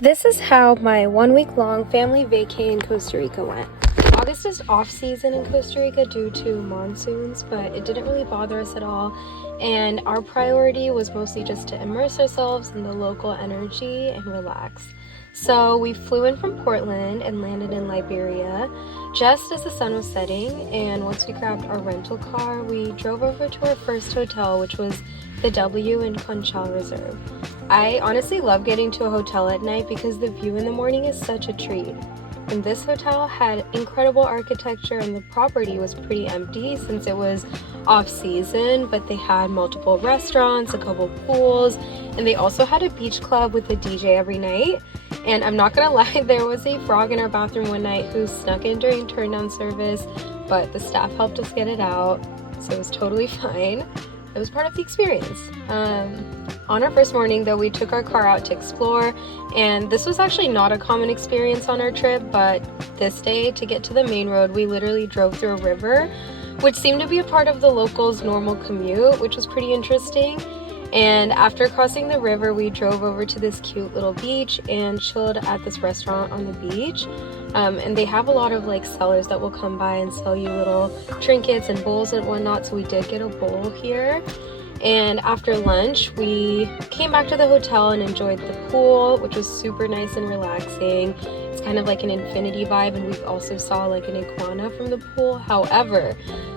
This is how my 1 week long family vacay in Costa Rica went. August is off season in Costa Rica due to monsoons, but it didn't really bother us at all. And our priority was mostly just to immerse ourselves in the local energy and relax. So we flew in from Portland and landed in Liberia just as the sun was setting. And once we grabbed our rental car, we drove over to our first hotel, which was the W in Conchal Reserve. I honestly love getting to a hotel at night because the view in the morning is such a treat. And this hotel had incredible architecture and the property was pretty empty since it was off season, but they had multiple restaurants, a couple pools, and they also had a beach club with a DJ every night. And I'm not gonna lie, there was a frog in our bathroom one night who snuck in during turn down service, but the staff helped us get it out, so it was totally fine. It was part of the experience. On our first morning though, we took our car out to explore, and this was actually not a common experience on our trip, but this day to get to the main road, we literally drove through a river, which seemed to be a part of the locals' normal commute, which was pretty interesting. And after crossing the river, we drove over to this cute little beach and chilled at this restaurant on the beach. And they have a lot of like sellers that will come by and sell you little trinkets and bowls and whatnot, so we did get a bowl here. And after lunch, we came back to the hotel and enjoyed the pool, which was super nice and relaxing. It's kind of like an infinity vibe, and we also saw like an iguana from the pool. However,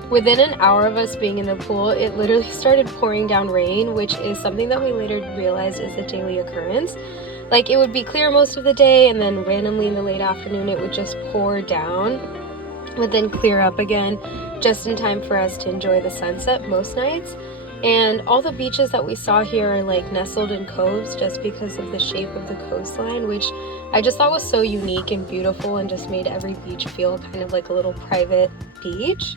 within an hour of us being in the pool, it literally started pouring down rain, which is something that we later realized is a daily occurrence. Like, it would be clear most of the day, and then randomly in the late afternoon it would just pour down, but then clear up again just in time for us to enjoy the sunset most nights. And all the beaches that we saw here are like nestled in coves just because of the shape of the coastline, which I just thought was so unique and beautiful and just made every beach feel kind of like a little private beach.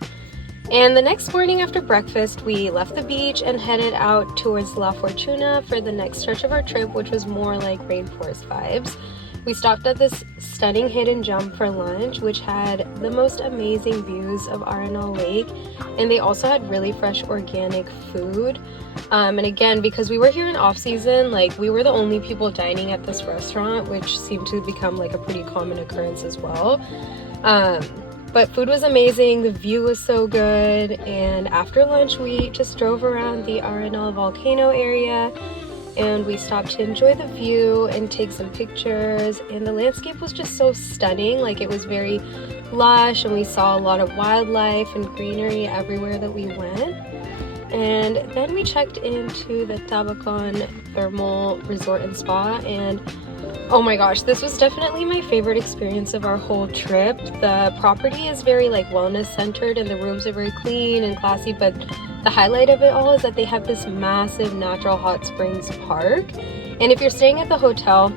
And the next morning after breakfast, we left the beach and headed out towards La Fortuna for the next stretch of our trip, which was more like rainforest vibes. We stopped at this stunning hidden gem for lunch, which had the most amazing views of Arenal Lake, and they also had really fresh organic food. And again, because we were here in off season, like we were the only people dining at this restaurant, which seemed to become like a pretty common occurrence as well. But food was amazing, the view was so good, and after lunch we just drove around the Arenal volcano area and we stopped to enjoy the view and take some pictures, and the landscape was just so stunning. Like, it was very lush and we saw a lot of wildlife and greenery everywhere that we went. And then we checked into the Tabacon Thermal Resort and Spa, and oh my gosh, this was definitely my favorite experience of our whole trip. The property is very like wellness centered and the rooms are very clean and classy, but the highlight of it all is that they have this massive natural hot springs park. And if you're staying at the hotel,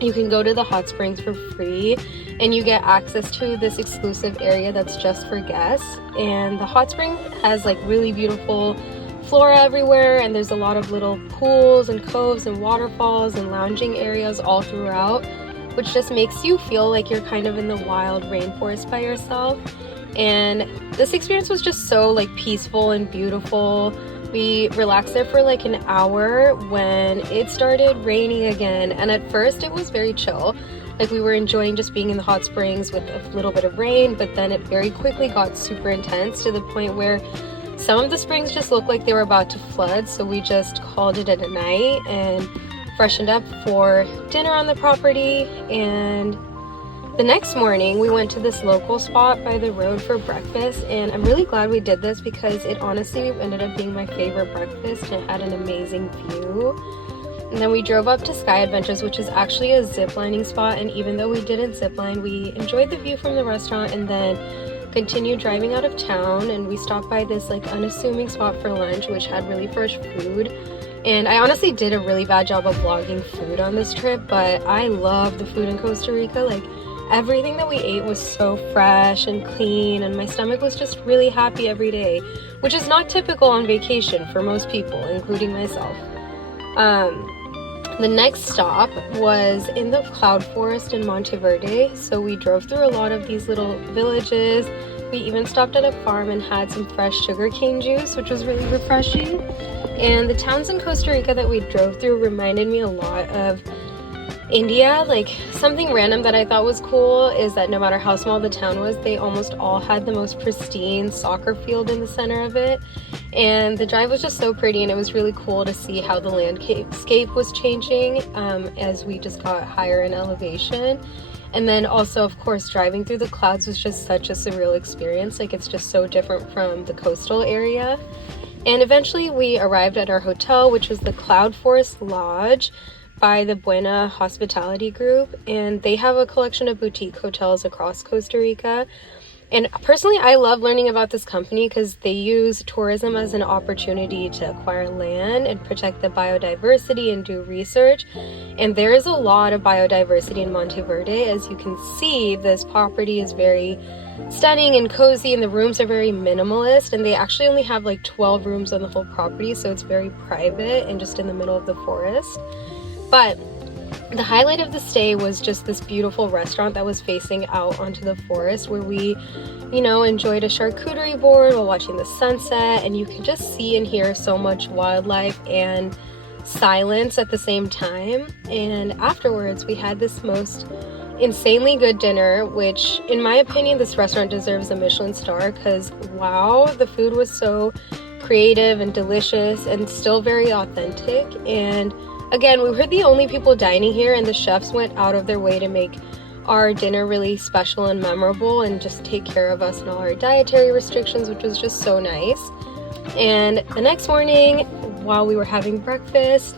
you can go to the hot springs for free and you get access to this exclusive area that's just for guests. And the hot spring has like really beautiful flora everywhere, and there's a lot of little pools and coves and waterfalls and lounging areas all throughout, which just makes you feel like you're kind of in the wild rainforest by yourself. And this experience was just so like peaceful and beautiful. We relaxed there for like an hour when it started raining again, and at first it was very chill. Like, we were enjoying just being in the hot springs with a little bit of rain, but then it very quickly got super intense to the point where some of the springs just looked like they were about to flood, so we just called it a night and freshened up for dinner on the property. And the next morning we went to this local spot by the road for breakfast, and I'm really glad we did this because it honestly ended up being my favorite breakfast and it had an amazing view. And then we drove up to Sky Adventures, which is actually a zip lining spot, and even though we didn't zip line, we enjoyed the view from the restaurant and then continued driving out of town. And we stopped by this like unassuming spot for lunch, which had really fresh food. And I honestly did a really bad job of vlogging food on this trip, but I love the food in Costa Rica. Like, everything that we ate was so fresh and clean, and my stomach was just really happy every day, which is not typical on vacation for most people, including myself. The next stop was in the cloud forest in Monteverde, so we drove through a lot of these little villages. We even stopped at a farm and had some fresh sugarcane juice, which was really refreshing. And the towns in Costa Rica that we drove through reminded me a lot of India, like something random that I thought was cool is that no matter how small the town was, they almost all had the most pristine soccer field in the center of it. And the drive was just so pretty, and it was really cool to see how the landscape was changing as we just got higher in elevation. And then also, of course, driving through the clouds was just such a surreal experience. Like, it's just so different from the coastal area. And eventually we arrived at our hotel, which was the Cloud Forest Lodge by the Buena Hospitality Group, and they have a collection of boutique hotels across Costa Rica. And personally, I love learning about this company because they use tourism as an opportunity to acquire land and protect the biodiversity and do research. And there is a lot of biodiversity in Monteverde. As you can see, this property is very stunning and cozy, and the rooms are very minimalist, and they actually only have like 12 rooms on the whole property, so it's very private and just in the middle of the forest. But the highlight of the stay was just this beautiful restaurant that was facing out onto the forest, where we, enjoyed a charcuterie board while watching the sunset, and you can just see and hear so much wildlife and silence at the same time. And afterwards, we had this most insanely good dinner, which in my opinion, this restaurant deserves a Michelin star because wow, the food was so creative and delicious and still very authentic. And again, we were the only people dining here, and the chefs went out of their way to make our dinner really special and memorable and just take care of us and all our dietary restrictions, which was just so nice. And the next morning, while we were having breakfast,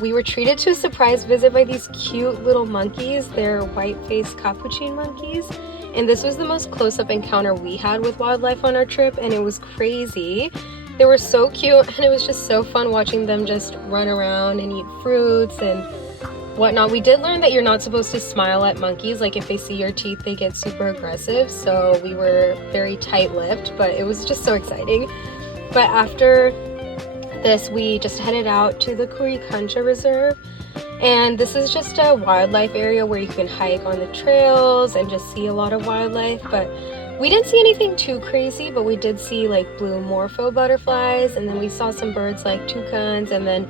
we were treated to a surprise visit by these cute little monkeys. They're white-faced capuchin monkeys. And this was the most close-up encounter we had with wildlife on our trip, and it was crazy. They were so cute, and it was just so fun watching them just run around and eat fruits and whatnot. We did learn that you're not supposed to smile at monkeys. Like, if they see your teeth, they get super aggressive. So we were very tight-lipped, but it was just so exciting. But after this, we just headed out to the Conchal Reserve. And this is just a wildlife area where you can hike on the trails and just see a lot of wildlife. But we didn't see anything too crazy, but we did see like blue morpho butterflies, and then we saw some birds like toucans, and then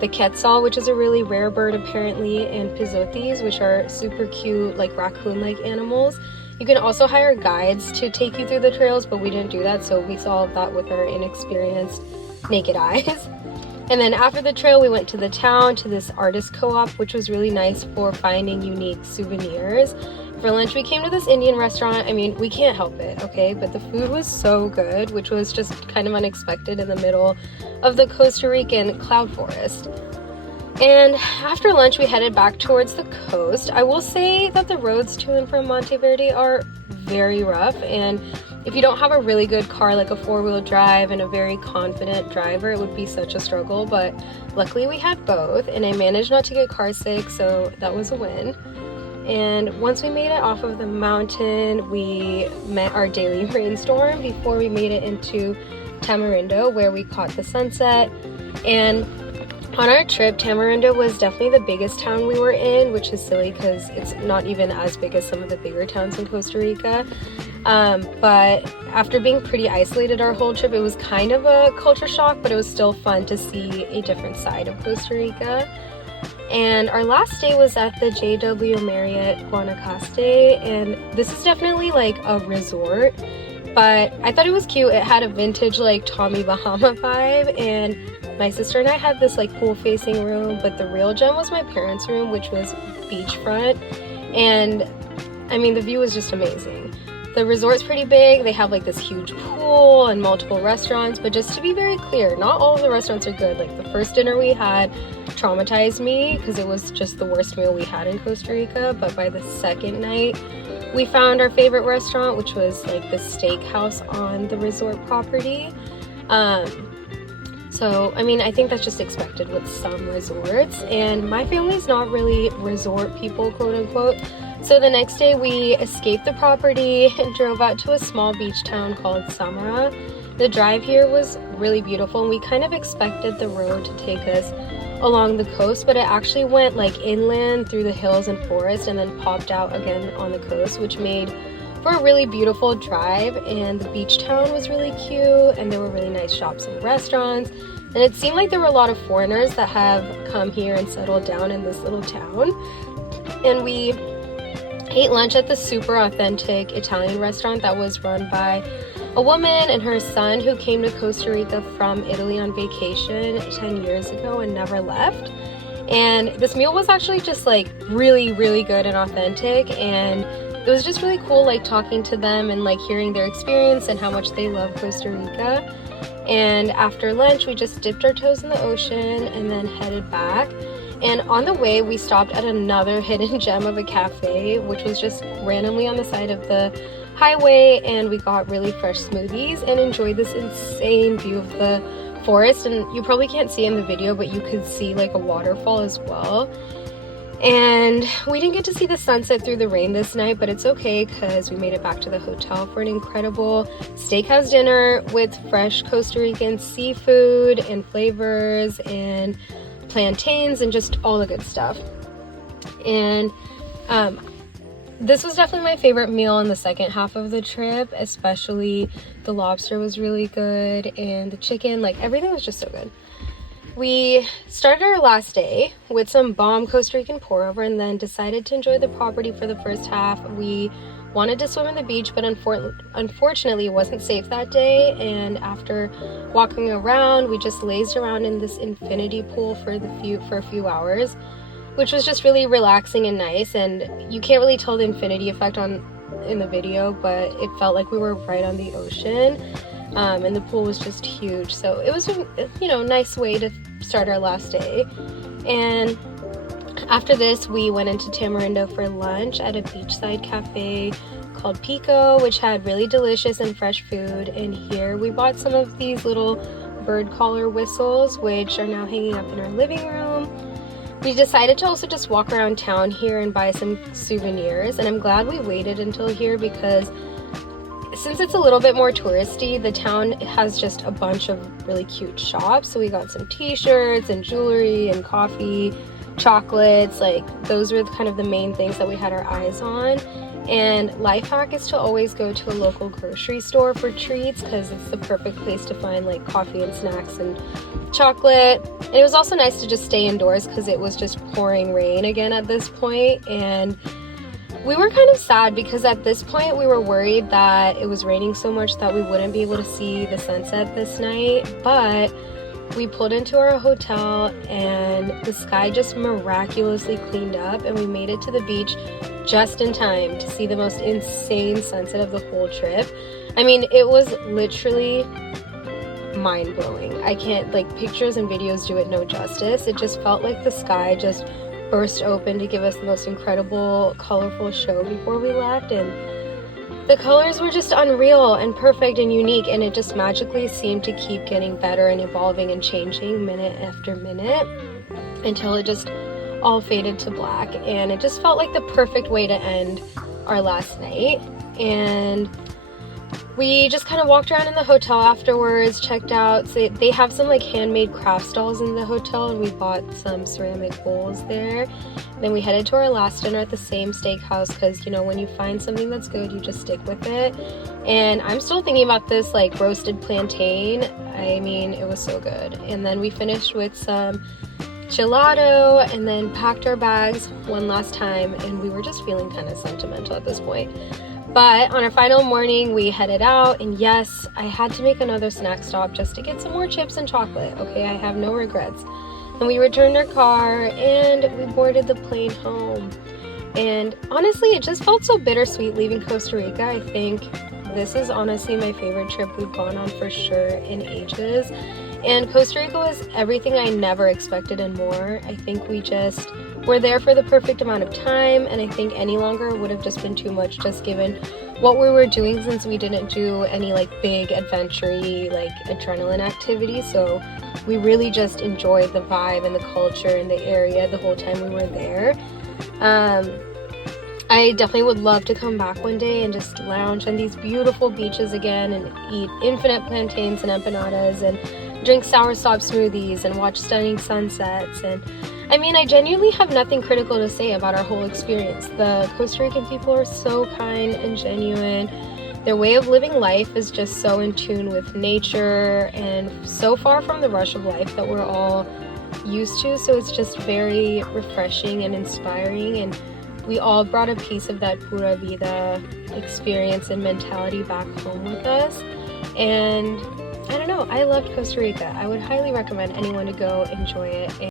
the quetzal, which is a really rare bird apparently, and pizotes, which are super cute, like raccoon-like animals. You can also hire guides to take you through the trails, but we didn't do that, so we saw that with our inexperienced naked eyes. And then after the trail, we went to the town, to this artist co-op, which was really nice for finding unique souvenirs. For lunch, we came to this Indian restaurant. I mean, we can't help it, okay? But the food was so good, which was just kind of unexpected in the middle of the Costa Rican cloud forest. And after lunch, we headed back towards the coast. I will say that the roads to and from Monteverde are very rough, and if you don't have a really good car, like a four-wheel drive and a very confident driver, it would be such a struggle. But luckily we had both, and I managed not to get car sick, so that was a win. And once we made it off of the mountain, we met our daily rainstorm before we made it into Tamarindo, where we caught the sunset. And on our trip, Tamarindo was definitely the biggest town we were in, which is silly because it's not even as big as some of the bigger towns in Costa Rica. But after being pretty isolated our whole trip, it was kind of a culture shock, but it was still fun to see a different side of Costa Rica. And our last day was at the JW Marriott Guanacaste, and this is definitely like a resort, but I thought it was cute. It had a vintage like Tommy Bahama vibe, and my sister and I had this like pool facing room, but the real gem was my parents' room, which was beachfront. And I mean, the view was just amazing. The resort's pretty big. They have like this huge pool and multiple restaurants, but just to be very clear, not all of the restaurants are good. Like, the first dinner we had traumatized me because it was just the worst meal we had in Costa Rica. But by the second night, we found our favorite restaurant, which was like the steakhouse on the resort property. So, I mean, I think that's just expected with some resorts, and my family's not really resort people, quote unquote. So the next day we escaped the property and drove out to a small beach town called Samara. The drive here was really beautiful, and we kind of expected the road to take us along the coast, but it actually went like inland through the hills and forest and then popped out again on the coast, which made for a really beautiful drive. And the beach town was really cute, and there were really nice shops and restaurants. And it seemed like there were a lot of foreigners that have come here and settled down in this little town. And we ate lunch at the super authentic Italian restaurant that was run by a woman and her son who came to Costa Rica from Italy on vacation 10 years ago and never left. And this meal was actually just like really, really good and authentic, and it was just really cool like talking to them and like hearing their experience and how much they love Costa Rica. And after lunch we just dipped our toes in the ocean and then headed back. And on the way we stopped at another hidden gem of a cafe, which was just randomly on the side of the highway, and we got really fresh smoothies and enjoyed this insane view of the forest. And you probably can't see in the video, but you could see like a waterfall as well. And we didn't get to see the sunset through the rain this night, but it's okay because we made it back to the hotel for an incredible steakhouse dinner with fresh Costa Rican seafood and flavors and plantains and just all the good stuff. And this was definitely my favorite meal in the second half of the trip, especially the lobster was really good and the chicken, like everything was just so good. We started our last day with some bomb Costa Rican pour over and then decided to enjoy the property for the first half. We wanted to swim in the beach, but unfortunately it wasn't safe that day, and after walking around we just lazed around in this infinity pool for a few hours, which was just really relaxing and nice. And you can't really tell the infinity effect in the video, but it felt like we were right on the ocean. And the pool was just huge, so it was a nice way to start our last day. And after this we went into Tamarindo for lunch at a beachside cafe called Pico, which had really delicious and fresh food. And here we bought some of these little bird collar whistles, which are now hanging up in our living room. We decided to also just walk around town here and buy some souvenirs, and I'm glad we waited until here because since it's a little bit more touristy, the town has just a bunch of really cute shops. So we got some t-shirts and jewelry and coffee, chocolates, like those were kind of the main things that we had our eyes on. And life hack is to always go to a local grocery store for treats because it's the perfect place to find like coffee and snacks and chocolate. And it was also nice to just stay indoors because it was just pouring rain again at this point. And we were kind of sad because at this point we were worried that it was raining so much that we wouldn't be able to see the sunset this night. But we pulled into our hotel and the sky just miraculously cleaned up and we made it to the beach just in time to see the most insane sunset of the whole trip. I mean, it was literally mind-blowing. I can't, like, pictures and videos do it no justice. It just felt like the sky just burst open to give us the most incredible, colorful show before we left, and the colors were just unreal and perfect and unique, and it just magically seemed to keep getting better and evolving and changing minute after minute until it just all faded to black. And it just felt like the perfect way to end our last night. And we just kind of walked around in the hotel afterwards, checked out. So they have some like handmade craft stalls in the hotel, and we bought some ceramic bowls there. Then we headed to our last dinner at the same steakhouse because, you know, when you find something that's good, you just stick with it. And I'm still thinking about this like roasted plantain. I mean, it was so good. And then we finished with some gelato and then packed our bags one last time, and we were just feeling kind of sentimental at this point. But on our final morning, we headed out, and yes, I had to make another snack stop just to get some more chips and chocolate. Okay, I have no regrets. And we returned our car and we boarded the plane home. And honestly, it just felt so bittersweet leaving Costa Rica. I think this is honestly my favorite trip we've gone on for sure in ages. And Costa Rica was everything I never expected and more. I think we just were there for the perfect amount of time, and I think any longer would have just been too much just given what we were doing, since we didn't do any like big adventure-y like adrenaline activities. So we really just enjoyed the vibe and the culture and the area the whole time we were there. I definitely would love to come back one day and just lounge on these beautiful beaches again and eat infinite plantains and empanadas and drink soursop smoothies and watch stunning sunsets. And I mean, I genuinely have nothing critical to say about our whole experience. The Costa Rican people are so kind and genuine. their way of living life is just so in tune with nature and so far from the rush of life that we're all used to. So it's just very refreshing and inspiring, and we all brought a piece of that pura vida experience and mentality back home with us. And I don't know, I loved Costa Rica. I would highly recommend anyone to go enjoy it.